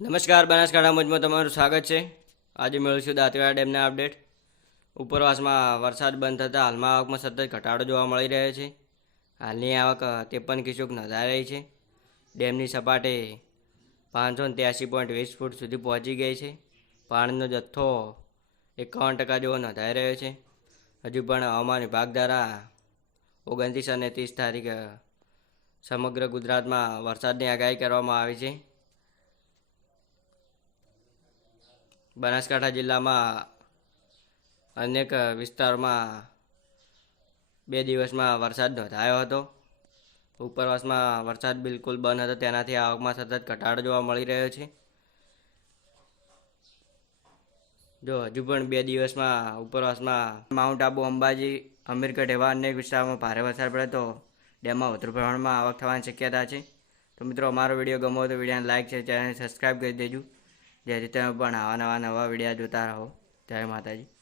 નમસ્કાર, બનાસકાંઠા મોજમાં તમારું સ્વાગત છે. આજે મેળવીશું દાંતીવાડા ડેમના અપડેટ. ઉપરવાસમાં વરસાદ બંધ થતાં હાલમાં આવકમાં સતત ઘટાડો જોવા મળી રહ્યો છે. હાલની આવક ત્રેપન કિશોક નોંધાઈ રહી છે. ડેમની સપાટે પાંચસો ત્યાસી પોઈન્ટ વીસ ફૂટ સુધી પહોંચી ગઈ છે. પાણીનો જથ્થો એકાવન ટકા જેવો નોંધાઈ રહ્યો છે. હજુ પણ હવામાન વિભાગ દ્વારા ઓગણત્રીસ અને ત્રીસ તારીખ સમગ્ર ગુજરાતમાં વરસાદની આગાહી કરવામાં આવી છે. બનાસકાંઠા જિલ્લામાં અનેક વિસ્તારોમાં બે દિવસમાં વરસાદ નોંધાયો હતો. ઉપરવાસમાં વરસાદ બિલકુલ બંધ હતો. તેનાથી આવકમાં સતત ઘટાડો જોવા મળી રહ્યો છે. જો હજુ પણ બે દિવસમાં ઉપરવાસમાં માઉન્ટ આબુ, અંબાજી, અમીરગઢ એવા અનેક વિસ્તારોમાં ભારે વરસાદ પડે તો ડેમમાં વધુ પ્રમાણમાં આવક થવાની શક્યતા છે. તો મિત્રો, અમારો વીડિયો ગમો તો વિડીયોને લાઇક છે, ચેનલને સબસ્ક્રાઈબ કરી દેજો. જેથી તમે પણ આવા નવા નવા વિડીયા જોતા રહો. જય માતાજી.